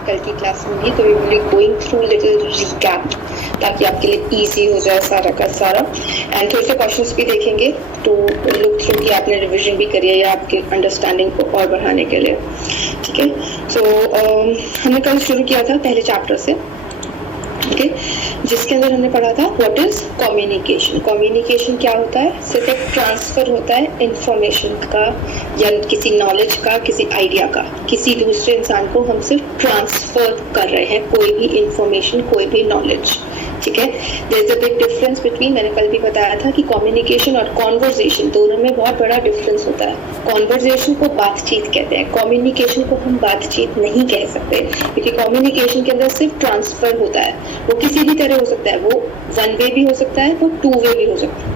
कल की क्लास में भी, तो we will be going through little recap ताकि आपके लिए इजी हो जाए सारा का सारा। एंड थोड़े से क्वेश्चंस भी देखेंगे तो लुक थ्रू कि आपने रिवीजन भी करी है या आपके अंडरस्टैंडिंग को और बढ़ाने के लिए। ठीक है, तो हमने कल शुरू किया था पहले चैप्टर से, ओके, जिसके अंदर हमने पढ़ा था व्हाट इज कम्युनिकेशन। कम्युनिकेशन क्या होता है? सिर्फ एक ट्रांसफर होता है इंफॉर्मेशन का या किसी नॉलेज का, किसी आइडिया का, किसी दूसरे इंसान को हम सिर्फ ट्रांसफर कर रहे हैं कोई भी इंफॉर्मेशन, कोई भी नॉलेज। ठीक है, there is a big difference between, मैंने कल भी बताया था कि कम्युनिकेशन और कॉन्वर्सेशन दोनों में बहुत बड़ा डिफरेंस होता है। कॉन्वर्सेशन को बातचीत कहते हैं, कम्युनिकेशन को हम बातचीत नहीं कह सकते, क्योंकि कम्युनिकेशन के अंदर सिर्फ ट्रांसफर होता है। वो किसी भी तरह हो सकता है, वो वन वे भी हो सकता है, वो टू वे भी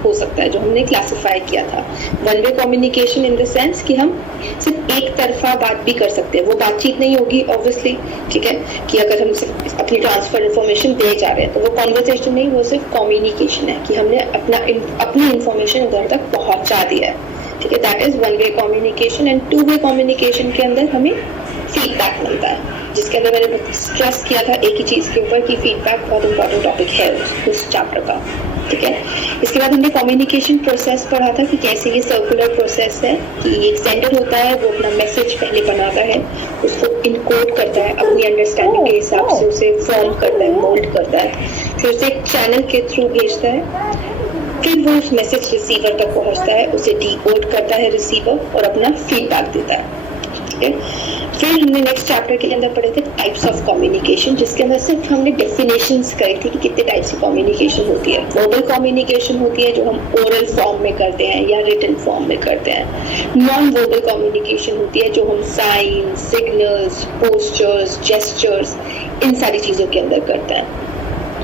हो सकता है, जो हमने क्लासिफाई किया था। One way communication in the sense कि हम सिर्फ एक तरफा बात भी कर सकते हैं, वो बातचीत नहीं होगी ऑब्वियसली। ठीक है, कि अगर हम सिर्फ अपनी ट्रांसफर इंफॉर्मेशन दे जा रहे हैं तो वो कॉन्वर्सेशन नहीं, वो सिर्फ कम्युनिकेशन है कि हमने अपनी इंफॉर्मेशन उधर तक पहुंचा दिया है। ठीक है, that is one way communication. And two way communication के अंदर हमें फीडबैक मिलता है, जिसके अंदर मैंने स्ट्रेस किया था एक ही चीज के ऊपर कि फीडबैक बहुत इंपॉर्टेंट टॉपिक है उस चैप्टर का। ठीक है, इसके बाद हमने कम्युनिकेशन प्रोसेस पढ़ा था कि कैसे ये सर्कुलर प्रोसेस है कि एक सेंडर होता है, वो अपना मैसेज पहले बनाता है, उसको इनकोड करता है अपनी अंडरस्टैंडिंग के हिसाब से, उसे फॉर्म करता है, मोल्ड करता है, फिर उसे एक चैनल के थ्रू भेजता है, फिर वो उस मैसेज रिसीवर तक पहुंचता है, उसे डिकोड करता है रिसीवर और अपना फीडबैक देता है। फिर हमने नेक्स्ट चैप्टर के अंदर पढ़े थे टाइप्स ऑफ कम्युनिकेशन, जिसके अंदर सिर्फ हमने डेफिनेशंस करी थी कि कितने टाइप्स की कम्युनिकेशन होती है। वर्बल कम्युनिकेशन होती है जो हम ओरल फॉर्म में करते हैं या रिटन फॉर्म में करते हैं। नॉन वर्बल कम्युनिकेशन होती है जो हम साइन, सिग्नल्स, पोस्चर्स, जेस्चर्स, इन सारी चीजों के अंदर करते हैं।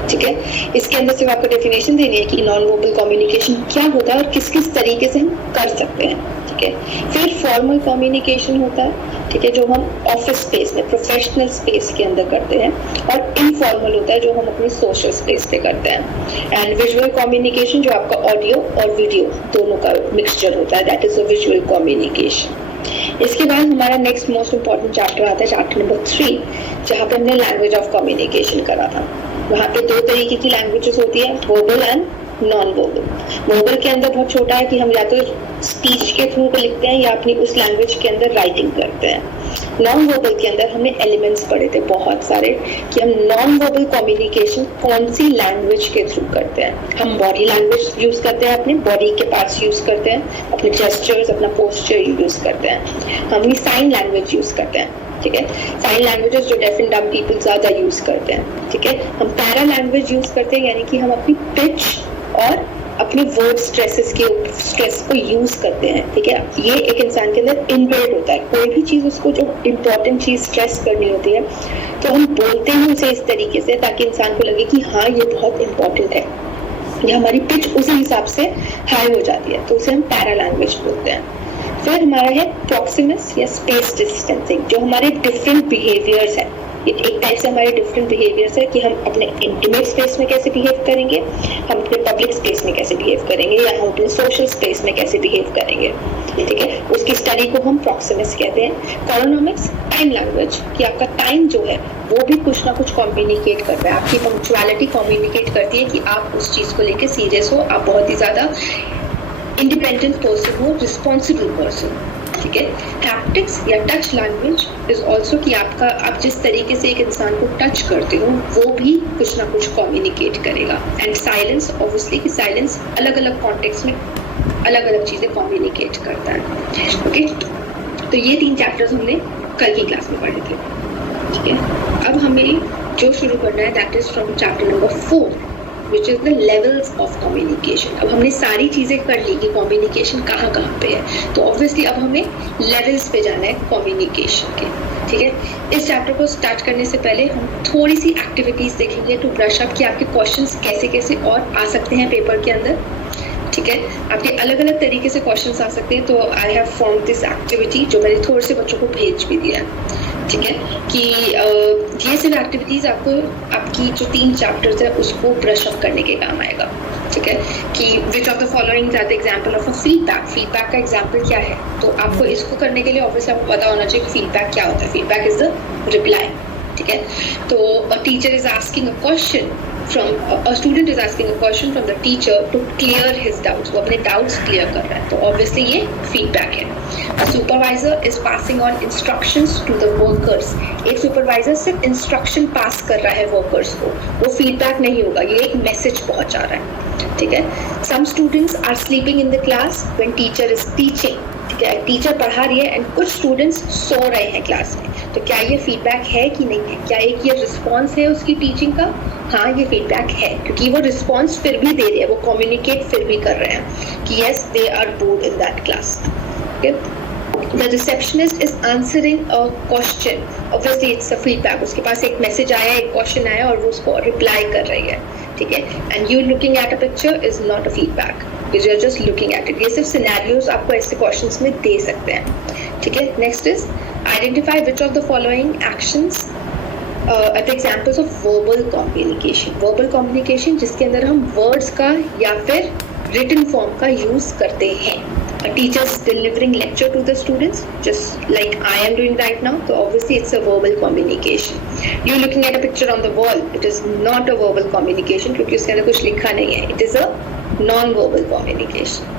ठीक है, इसके अंदर सिर्फ आपको डेफिनेशन देनी है कि नॉन वर्बल कम्युनिकेशन क्या होता है और किस किस तरीके से हम कर सकते हैं। ठीक है, फिर फॉर्मल कम्युनिकेशन होता है, ठीक है, जो हम ऑफिस स्पेस में, प्रोफेशनल स्पेस के अंदर करते हैं, और इनफॉर्मल होता है जो हम अपनी सोशल स्पेस पे करते हैं। एंड विजुअल कम्युनिकेशन जो आपका ऑडियो और वीडियो दोनों का मिक्सचर होता है, that is a visual communication. इसके बाद हमारा नेक्स्ट मोस्ट इंपॉर्टेंट चैप्टर आता है, चैप्टर नंबर 3, जहाँ पे हमने लैंग्वेज ऑफ कम्युनिकेशन करा था। वहाँ पे दो तरीके की लैंग्वेजेस होती है, verbal and non verbal. Verbal के अंदर बहुत छोटा है कि हम या तो स्पीच के थ्रू लिखते हैं या अपनी उस लैंग्वेज के अंदर राइटिंग करते हैं। नॉन वर्बल के अंदर हमने एलिमेंट्स पढ़े थे बहुत सारे कि हम नॉन वर्बल कम्युनिकेशन कौन सी लैंग्वेज के थ्रू करते हैं। हम बॉडी लैंग्वेज यूज करते हैं, अपने बॉडी के पार्ट्स यूज करते हैं, अपने जेस्चर्स, अपना पोस्चर यूज करते हैं। हम साइन लैंग्वेज यूज करते हैं। ठीक है, साइन लैंग्वेजेस जो डेफ एंड डम्ब पीपल ज्यादा यूज करते हैं। ठीक है, हम पैरा लैंग्वेज यूज करते हैं, यानी कि हम अपनी पिच और अपने वर्ड स्ट्रेस को यूज करते हैं। ठीक है, ये एक इंसान के अंदर इनबिल्ट होता है। कोई भी चीज उसको जो इम्पोर्टेंट चीज स्ट्रेस करनी होती है तो हम बोलते हैं उसे इस तरीके से ताकि इंसान को लगे कि हाँ ये बहुत इंपॉर्टेंट है, या हमारी पिच उसी हिसाब से हाई हो जाती है, तो उसे हम पैरा लैंग्वेज बोलते हैं। फिर हमारा है प्रॉक्सिमस या स्पेस डिस्टेंसिंग, जो हमारे डिफरेंट बिहेवियर्स है। एक टाइप से हमारे डिफरेंट बिहेवियर्स है कि हम अपने इंटीमेट स्पेस में कैसे बिहेव करेंगे, हम अपने पब्लिक स्पेस में कैसे बिहेव करेंगे, या हम अपने सोशल स्पेस में कैसे बिहेव करेंगे। ठीक है, उसकी स्टडी को हम प्रॉक्सिमस कहते हैं। इकोनॉमिक्स टाइम लैंग्वेज, कि आपका टाइम जो है वो भी कुछ ना कुछ कम्युनिकेट करता है। आपकी पंक्चुअलिटी कम्युनिकेट करती है कि आप उस चीज को लेकर सीरियस हो, आप बहुत ही ज्यादा इंडिपेंडेंट पर्सन हो, रिस्पॉन्सिबल पर्सन। ठीक है, हैप्टिक्स या टच लैंग्वेज इज ऑल्सो कि आप जिस तरीके से एक इंसान को टच करते हो वो भी कुछ ना कुछ कम्युनिकेट करेगा। एंड साइलेंस, ऑब्वियसली कि साइलेंस अलग अलग कॉन्टेक्स्ट में अलग अलग चीजें कम्युनिकेट करता है। ओके, तो ये 3 चैप्टर्स हमने कल की क्लास में पढ़े थे। ठीक है, अब हमें जो शुरू करना है that is from chapter number 4, which is the levels of communication। अब हमने सारी चीजें कर ली कि कम्युनिकेशन कहाँ कहाँ पे है, तो ऑब्वियसली अब हमें लेवल्स पे जाना है कम्युनिकेशन के। ठीक है, इस चैप्टर को स्टार्ट करने से पहले हम थोड़ी सी एक्टिविटीज देखेंगे टू ब्रश अप कि आपके क्वेश्चंस कैसे कैसे और आ सकते हैं पेपर के अंदर। ठीक है, आपके अलग अलग तरीके से क्वेश्चंस आ सकते हैं, तो I have form this activity जो मैंने थोड़े से बच्चों को भेज भी दिया है। ठीक है, कि ये सिर्फ एक्टिविटीज आपको आपकी जो 3 चैप्टर्स है उसको ब्रश अप करने के काम आएगा। ठीक है, कि which of the following are the example of a feedback. Feedback का एग्जांपल क्या है, तो आपको इसको करने के लिए ऑब्वियसली आपको पता होना चाहिए कि फीडबैक क्या होता है। Feedback is the reply. ठीक है। तो a teacher is asking a question from a student is asking a question from the teacher to clear his doubts. वो अपने doubts clear कर रहा है, तो obviously ये feedback है. A supervisor is passing on instructions to the workers. एक supervisor सिर्फ instruction pass कर रहा है workers को, वो feedback नहीं होगा, ये एक message पहुंचा रहा है, ठीक है. Some students are sleeping in the class when teacher is teaching. ठीक है, टीचर पढ़ा रही है एंड कुछ स्टूडेंट्स सो रहे हैं क्लास में, तो क्या ये फीडबैक है कि नहीं है? क्या एक ये रिस्पॉन्स है उसकी टीचिंग का? हाँ, ये फीडबैक है, क्योंकि वो रिस्पॉन्स फिर भी दे रहे हैं, वो कम्युनिकेट फिर भी कर रहे हैं कि yes they are bored in that class. The receptionist is answering a question. Obviously it's a feedback. उसके पास एक मैसेज आया, एक क्वेश्चन आया और वो उसको रिप्लाई कर रही है, ठीक है. And you looking at a picture is not a feedback because you are just looking at it. ये सिर्फ सिनेरियोस आपको ऐसे क्वेश्चंस में दे सकते हैं, ठीक है. Next is identify which of the following actions are the examples of verbal communication. Verbal communication जिसके अंदर हम words का या फिर written form का use करते हैं. A teacher is delivering lecture to the students, just like I am doing right now. So obviously it's a verbal communication. You looking at a picture on the wall, it is not a verbal communication क्योंकि उसके अंदर कुछ लिखा नहीं है. It is a non-verbal communication.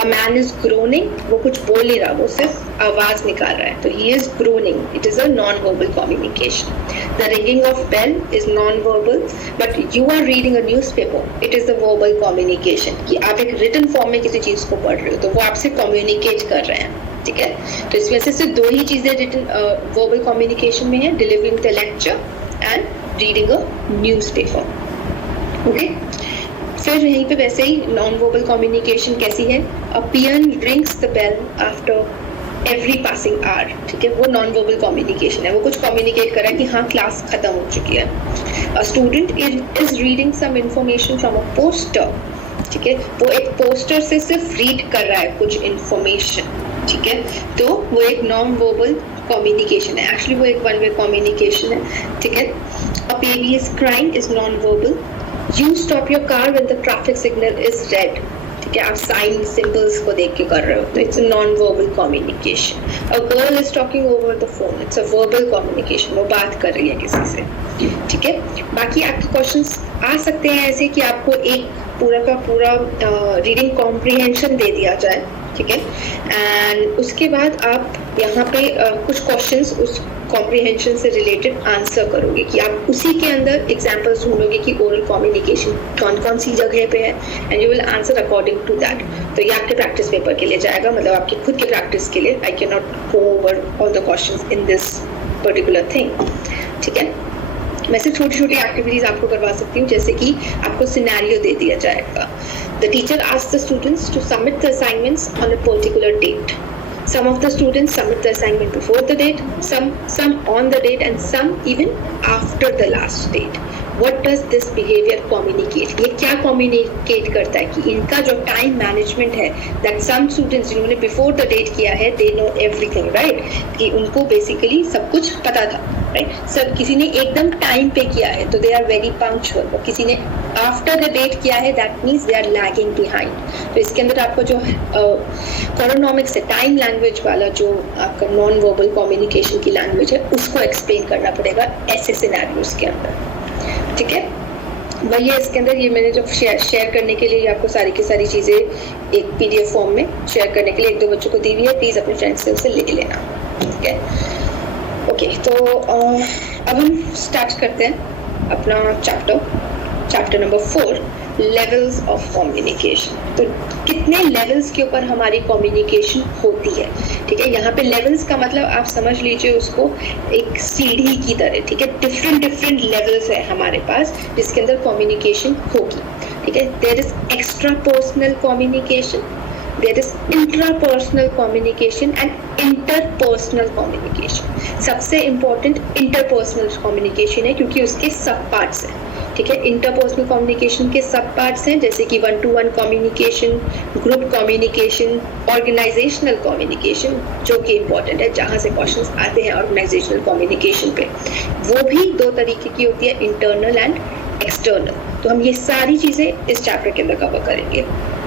A man is groaning, वो कुछ बोल नहीं रहा, वो सिर्फ आवाज निकाल रहा है, तो he is groaning. It is a non-verbal communication. The ringing of bell is non-verbal, but you are reading a newspaper. It is the verbal communication. कि आप एक written form में किसी चीज को पढ़ रहे हो, तो वो आपसे communicate कर रहे हैं, ठीक है. तो इस वजह से दो ही चीजें written verbal communication में है, delivering the lecture and reading a newspaper. Okay. फिर यहीं पे वैसे ही नॉन वर्बल कम्युनिकेशन कैसी है? A peon rings the bell after every passing hour, ठीक है, वो नॉन वर्बल कम्युनिकेशन है, वो कुछ कम्युनिकेट कर रहा है कि हाँ क्लास खत्म हो चुकी है. A student is reading some information from a poster, ठीक है, वो एक पोस्टर से सिर्फ रीड कर रहा है कुछ इंफॉर्मेशन, ठीक है, तो वो एक नॉन वर्बल कम्युनिकेशन है. एक्चुअली वो एक वन वे कम्युनिकेशन है, ठीक है. A baby is crying is non verbal. You stop your car when the traffic signal is red. ठीक है, आप साइन सिंबल्स को देख के कर रहे हो, तो it's a non verbal communication. A girl is talking over the phone, it's a verbal communication, वो बात कर रही है किसी से, ठीक है. बाकी आपके क्वेश्चंस आ सकते हैं ऐसे कि आपको एक पूरा का पूरा रीडिंग कॉम्प्रिहेंशन दे दिया जाए, ठीक है, एंड उसके बाद आप यहाँ पे कुछ क्वेश्चंस उस कॉम्प्रिहेंशन से रिलेटेड आंसर करोगे कि आप उसी के अंदर एग्जांपल्स ढूंढोगे कि ओरल कम्युनिकेशन कौन कौन सी जगह पे है, and you will answer according to that. तो ये आपके प्रैक्टिस पेपर के लिए जाएगा, मतलब आपके खुद के प्रैक्टिस के लिए. I can not go over all the questions in this particular thing, ठीक है. मैं सिर्फ छोटी छोटी एक्टिविटीज आपको करवा सकती हूँ, जैसे कि आपको सिनेरियो दे दिया जाएगा. The teacher asks the students to submit the assignments on a particular date. Some of the students submit the assignment before the date, some on the date, and some even after the last date. What does this behavior communicate? ये क्या communicate करता है कि इनका जो time management है, that some students जिन्होंने before the date किया है, they know everything, right? कि उनको basically सब कुछ पता था, right? सब किसी ने एकदम time पे किया है, तो they are very punctual. और किसी ने after the date किया है, that means they are lagging behind. तो इसके अंदर आपको जो Chronomics है, time language वाला जो आपका non verbal communication की language है, उसको explain करना पड़ेगा ऐसे scenarios के अंदर, ठीक है. वही है इसके अंदर, ये मैंने जो शेयर करने के लिए आपको सारी की सारी चीजें एक PDF फॉर्म में शेयर करने के लिए एक दो बच्चों को दी हुई है, प्लीज अपने फ्रेंड्स से उसे ले लेना, ठीक है. ओके, तो अब हम स्टार्ट करते हैं अपना chapter number 4, levels of communication. तो कितने लेवल्स के ऊपर हमारी कम्युनिकेशन होती है, ठीक है. यहाँ पे लेवल्स का मतलब आप समझ लीजिए उसको एक सीढ़ी की तरह, ठीक है. डिफरेंट लेवल्स है हमारे पास जिसके अंदर कम्युनिकेशन होगी, ठीक है. There is extra personal communication, there is intrapersonal communication and interpersonal communication. सबसे इम्पोर्टेंट इंटरपर्सनल कम्युनिकेशन है क्योंकि उसके सब पार्ट्स हैं, ठीक है. इंटरपर्सनल कम्युनिकेशन के सब पार्ट्स हैं जैसे कि 1-to-1 communication, group communication, organisational communication, जो कि इम्पोर्टेंट है जहाँ से क्वेश्चंस आते हैं ऑर्गेनाइजेशनल कम्युनिकेशन पे. वो भी दो तरीके की होती है, इंटरनल एंड एक्सटर्नल. तो हम ये सारी चीजें इस चैप्टर के अंदर कवर करेंगे,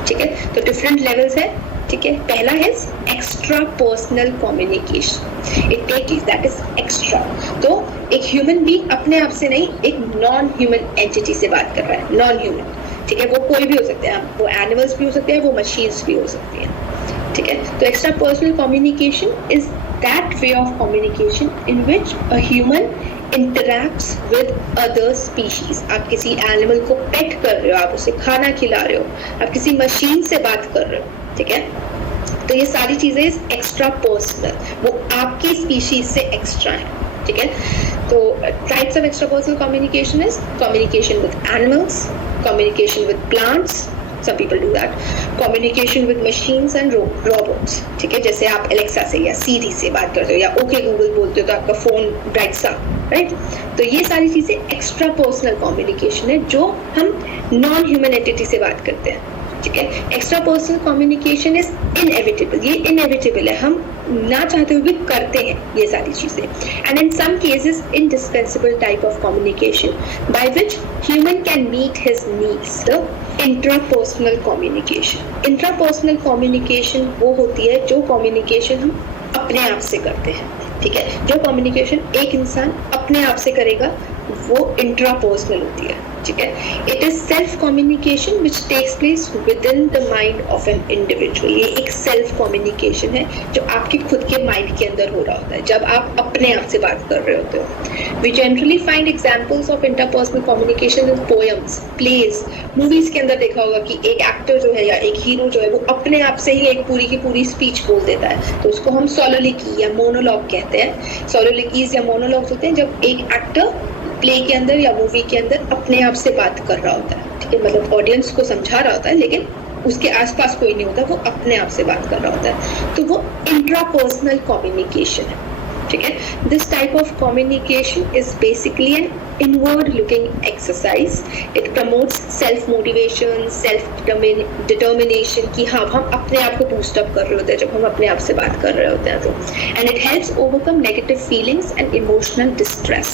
ठीक है. तो डिफरेंट लेवल्स है, ठीक है, पहला है extra personal communication, it takes that is extra. तो एक ह्यूमन बीइंग अपने आप से नहीं, एक नॉन ह्यूमन एंटिटी से बात कर रहा है, नॉन ह्यूमन, ठीक है, वो कोई भी हो सकते हैं, वो एनिमल्स भी हो सकते हैं, वो मशीन्स भी हो सकती हैं, ठीक है। तो extra personal communication is that way of communication in which a human interacts with other species। आप किसी एनिमल को पेट कर रहे हो, आप उसे खाना खिला रहे हो, आप किसी मशीन से बात कर रहे हो, ठीक है। तो ये सारी चीजें एक्स्ट्रा पर्सनल, वो आपकी स्पीशीज से एक्स्ट्रा है, ठीक है। तो types of extra personal communication is communication with animals, communication with plants, some people do that, communication with machines and robots, ठीक है, जैसे आप एलेक्सा से या सीरी से बात करते हो या ओके गूगल बोलते हो तो आपका फोन ब्राइट्स अप, राइट। तो ये सारी चीजें एक्स्ट्रा पर्सनल कम्युनिकेशन है जो हम नॉन ह्यूमन एंटिटी से बात करते हैं, ठीक है। Extra personal communication is inevitable, ये इनएविटेबल है, हम ना चाहते हुए भी करते हैं ये सारी चीजें, and in some cases indispensable type of communication by which human can meet his needs. The intrapersonal communication, intrapersonal communication वो होती है जो कम्युनिकेशन हम अपने आप से करते हैं, ठीक है। जो कम्युनिकेशन एक इंसान अपने आप से करेगा वो इंट्रापर्सनल होती है, ठीक है। It is self communication which takes place within the mind of an individual. ये एक सेल्फ कम्युनिकेशन है जो आपके खुद के माइंड के अंदर हो रहा होता है जब आप अपने आप से बात कर रहे होते हो। We generally find examples of interpersonal communication in poems, plays, movies के अंदर देखा होगा कि एक एक्टर जो है या एक हीरो जो है वो अपने आप से ही एक पूरी की पूरी स्पीच बोल देता है, तो उसको हम सोलोलिकी या मोनोलॉग कहते हैं। सोलोलिकीज या मोनोलॉग होते हैं जब एक एक्टर प्ले के अंदर या मूवी के अंदर अपने आप से बात कर रहा होता है, ठीक है, मतलब ऑडियंस को समझा रहा होता है लेकिन उसके आसपास कोई नहीं होता, वो अपने आप से बात कर रहा होता है, तो वो इंट्रापर्सनल कम्युनिकेशन है, ठीक है। This type of communication is basically an inward looking exercise. It promotes self motivation, self determination कि हाँ हम अपने आप को boost up कर रहे होते हैं जब हम अपने आप से बात कर रहे होते हैं तो, and it helps overcome negative feelings and emotional distress,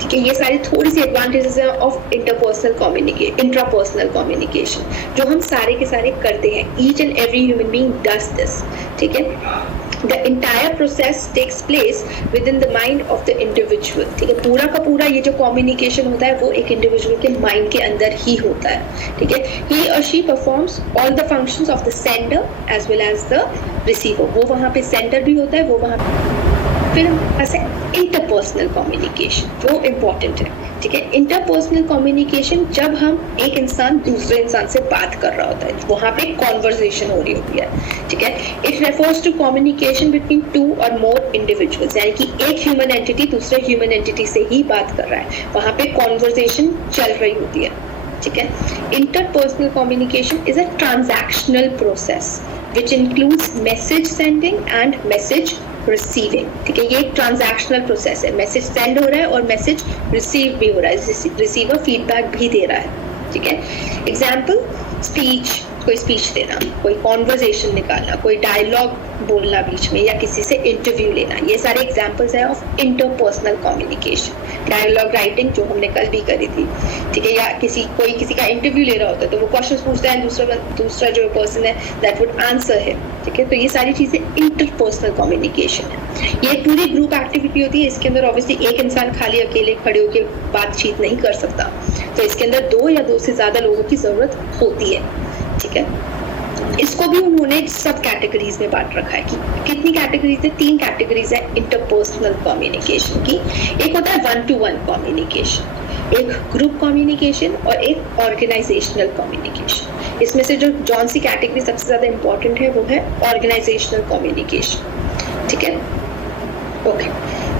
ठीक है। ये सारी थोड़ी सी एडवांटेजेस हैं ऑफ इंट्रापर्सनल कम्युनिकेशन जो हम सारे के सारे करते हैं, each and every human being does this, ठीक है। The entire process takes place within the mind of the individual, ठीक है। पूरा का पूरा ये जो कम्युनिकेशन होता है वो एक इंडिविजुअल के माइंड के अंदर ही होता है, ठीक है। He or she performs all the functions of the sender as well as the receiver, वो वहाँ पे सेंडर भी होता है, वो वहाँ फिर ऐसे इंटरपर्सनल कम्युनिकेशन जो इम्पोर्टेंट है, ठीक है। इंटरपर्सनल कम्युनिकेशन जब हम एक इंसान दूसरे इंसान से बात कर रहा होता है, वहाँ पे कॉन्वर्सेशन हो रही होती है, ठीक है। It refers to communication between two or more individuals, यानी कि एक ह्यूमन एंटिटी दूसरे ह्यूमन एंटिटी से ही बात कर रहा है, वहाँ पे कॉन्वर्सेशन चल रही होती है, ठीक है। Interpersonal communication is a transactional process which includes message sending and message receiving, ठीक है। ये एक ट्रांजैक्शनल प्रोसेस है, मैसेज सेंड हो रहा है और मैसेज रिसीव भी हो रहा है, रिसीवर फीडबैक भी दे रहा है, ठीक है। एग्जाम्पल, स्पीच, कोई स्पीच देना, कोई कॉन्वर्सेशन निकालना, कोई डायलॉग बोलना बीच में या किसी से इंटरव्यू लेना, ये सारे एग्जाम्पल्स हैं of interpersonal communication. Dialogue writing जो हमने कल भी करी थी, ठीक है, या कोई किसी का इंटरव्यू ले रहा होता है तो वो क्वेश्चंस पूछता है, दूसरा जो पर्सन है दैट वुड आंसर है, ठीक है। तो ये सारी चीजें इंटरपर्सनल कम्युनिकेशन है। ये एक पूरी ग्रुप एक्टिविटी होती है, इसके अंदर ऑब्वियसली एक इंसान खाली अकेले खड़े होकर बातचीत नहीं कर सकता, तो इसके अंदर दो या दो से ज्यादा लोगों की जरूरत होती है, ठीक है। इसको भी उन्होंने सब कैटेगरीज में बांट रखा है कि कितनी कैटेगरीज है, 3 कैटेगरीज है इंटरपर्सनल कम्युनिकेशन की। एक होता है 1-to-1 कम्युनिकेशन, एक ग्रुप कम्युनिकेशन और एक ऑर्गेनाइजेशनल कम्युनिकेशन। इसमें से जो जौन सी कैटेगरी सबसे ज्यादा इंपॉर्टेंट है वो है ऑर्गेनाइजेशनल कम्युनिकेशन, ठीक है। ओके,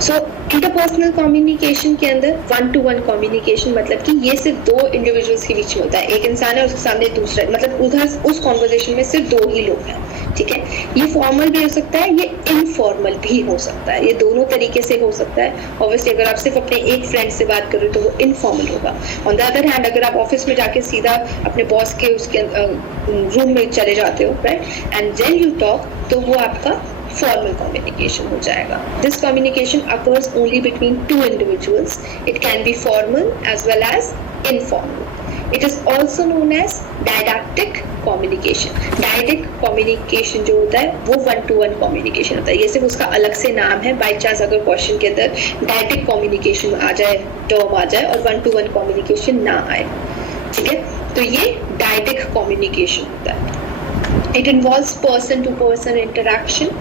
सो इंटरपर्सनल कम्युनिकेशन के अंदर 1-to-1 कम्युनिकेशन मतलब कि ये सिर्फ 2 इंडिविजुअल्स के बीच में होता है, एक इंसान है उसके सामने दूसरा, मतलब उधर उस कॉन्वर्सेशन में सिर्फ 2 ही लोग हैं, ठीक है। ये फॉर्मल भी हो सकता है, ये इनफॉर्मल भी हो सकता है, ये दोनों तरीके से हो सकता है। ऑब्वियसली अगर आप सिर्फ अपने एक फ्रेंड से बात कर रहे हो तो वो इनफॉर्मल होगा। ऑन द अदर हैंड अगर आप ऑफिस में जाके सीधा अपने बॉस के उसके रूम में चले जाते हो, right, and then you talk, तो वो आपका formal communication हो जाएगा. This communication occurs only between 2 individuals. It can be formal as well as informal. It is also known as didactic communication. Direct communication जो होता है वो 1-to-1 कम्युनिकेशन होता है, ये सिर्फ उसका अलग से नाम है। बाई चांस अगर क्वेश्चन के अंदर डायरेक्ट कम्युनिकेशन आ जाए, टर्म आ जाए और 1-to-1 कम्युनिकेशन ना आए, ठीक है, तो ये डायरेक्ट कम्युनिकेशन होता है। It involves person to person interaction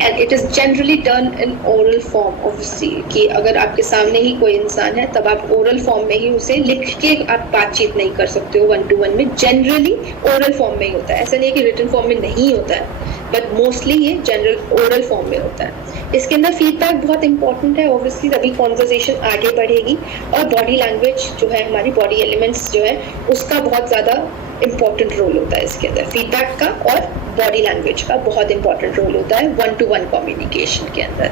and it is generally done in oral form obviously, कि अगर आपके सामने ही कोई इंसान है तब आप ओरल फॉर्म में ही उसे लिख के आप बातचीत नहीं कर सकते हो 1-to-1 में। जनरली ओरल फॉर्म में ही होता है, ऐसा नहीं है कि रिटन फॉर्म में नहीं होता है, बट मोस्टली ये जनरल ओरल फॉर्म में होता है। इसके अंदर फीडबैक बहुत इंपॉर्टेंट है ऑब्वियसली, तभी कॉन्वर्सेशन आगे बढ़ेगी। और बॉडी लैंग्वेज जो है, हमारी बॉडी एलिमेंट्स जो है, उसका बहुत ज़्यादा इंपॉर्टेंट रोल होता है इसके अंदर। फीडबैक का और बॉडी लैंग्वेज का बहुत इंपॉर्टेंट रोल होता है 1-to-1 कम्युनिकेशन के अंदर,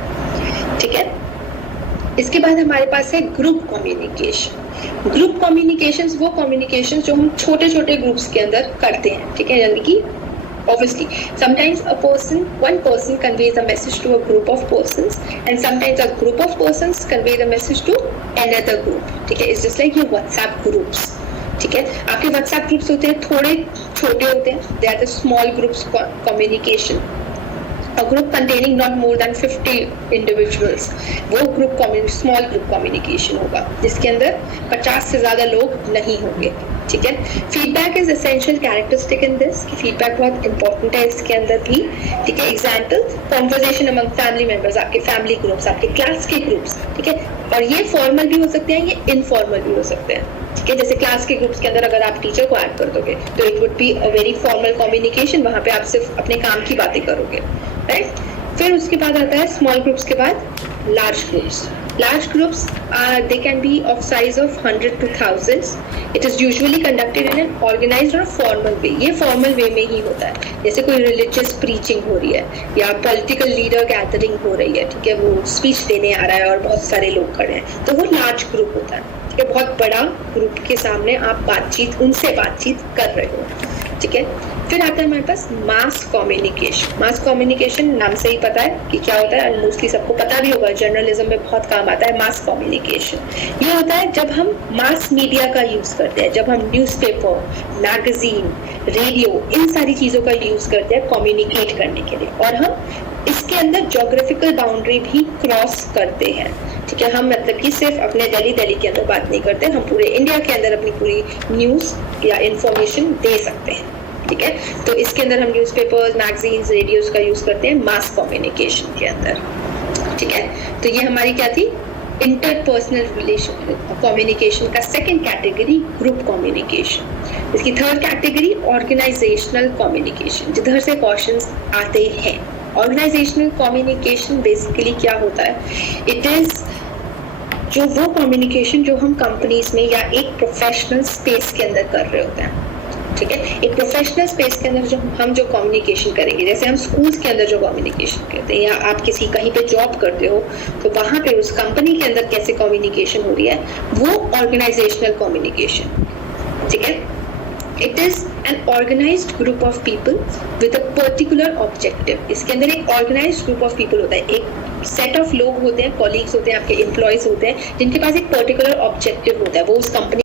ठीक है। इसके बाद हमारे पास है ग्रुप कम्युनिकेशन। ग्रुप कम्युनिकेशंस वो कम्युनिकेशंस जो हम छोटे छोटे ग्रुप्स के अंदर करते हैं, ठीक है, यानी कि obviously sometimes one person conveys a message to a group of persons and sometimes a group of persons convey the message to another group, ठीक है। It's just like your WhatsApp groups, ठीक है। आपके WhatsApp ग्रुप्स होते हैं, थोड़े छोटे होते हैं, they are the small groups communication। A group containing not more than 50 individuals, वो ग्रुप स्मॉल ग्रुप कम्युनिकेशन होगा, जिसके अंदर 50 से ज्यादा लोग नहीं होंगे, ठीक है। Feedback is essential characteristic in this, feedback बहुत इंपॉर्टेंट है इसके अंदर भी, ठीक है। Example, conversation among family members, आपके फैमिली ग्रुप्स, आपके क्लास के ग्रुप्स, ठीक है। और ये फॉर्मल भी हो सकते हैं, ये इनफॉर्मल भी हो सकते हैं, ठीक है। जैसे क्लास के ग्रुप्स के अंदर अगर आप टीचर को ऐड कर दोगे तो it would be a very formal communication, वहां पे आप सिर्फ अपने काम की बातें करोगे, राइट। फिर उसके बाद आता है स्मॉल ग्रुप्स के बाद large groups. Large groups they can be of size of 100 to thousands. It is usually conducted in an organized or formal way. ये formal way में ही होता है, जैसे कोई religious preaching हो रही है या political leader gathering हो रही है, ठीक है, वो speech देने आ रहा है और बहुत सारे लोग खड़े हैं, तो वो large group होता है, ठीक है। बहुत बड़ा ग्रुप के सामने आप उनसे बातचीत कर रहे हो, ठीक है। फिर आता है हमारे पास मास कम्युनिकेशन। मास कम्युनिकेशन नाम से ही पता है कि क्या होता है, मोस्टली सबको पता भी होगा, जर्नलिज्म में बहुत काम आता है मास कम्युनिकेशन। ये होता है जब हम मास मीडिया का यूज करते हैं, जब हम न्यूज़पेपर, मैगजीन, रेडियो, इन सारी चीजों का यूज करते हैं कम्युनिकेट करने के लिए, और हम इसके अंदर ज्योग्राफिकल बाउंड्री भी क्रॉस करते हैं, ठीक है। हम मतलब कि सिर्फ अपने दिल्ली के अंदर बात नहीं करते, हम पूरे इंडिया के अंदर अपनी पूरी न्यूज या इंफॉर्मेशन दे सकते हैं, ठीक है। तो इसके अंदर हम न्यूज़पेपर्स, मैगजीन्स, रेडियोस का यूज करते हैं मास कम्युनिकेशन के अंदर, ठीक है। तो ये हमारी क्या थी, इंटरपर्सनल रिलेशन कम्युनिकेशन का सेकंड कैटेगरी ग्रुप कम्युनिकेशन। इसकी थर्ड कैटेगरी ऑर्गेनाइजेशनल कम्युनिकेशन, जिधर से क्वेश्चंस आते हैं। ऑर्गेनाइजेशनल कम्युनिकेशन बेसिकली क्या होता है, इट इज जो वो कम्युनिकेशन जो हम कंपनीज में या एक प्रोफेशनल स्पेस के अंदर कर रहे होते हैं, ठीक है। एक प्रोफेशनल स्पेस के अंदर जो कम्युनिकेशन करेंगे, जैसे हम स्कूल्स के अंदर जो कम्युनिकेशन करते हैं या आप कहीं पे जॉब करते हो तो वहां पे उस कंपनी के अंदर कैसे कम्युनिकेशन हो रही है, वो ऑर्गेनाइजेशनल कम्युनिकेशन, ठीक है। It is an organised group of people with a particular objective. इसके अंदर एक ऑर्गेनाइज्ड ग्रुप ऑफ पीपल होता है, एक सेट ऑफ लोग होते हैं, कॉलीग्स होते हैं, आपके एम्प्लॉयज होते हैं, जिनके पास एक पर्टिकुलर ऑब्जेक्टिव होता है, वो उस कंपनी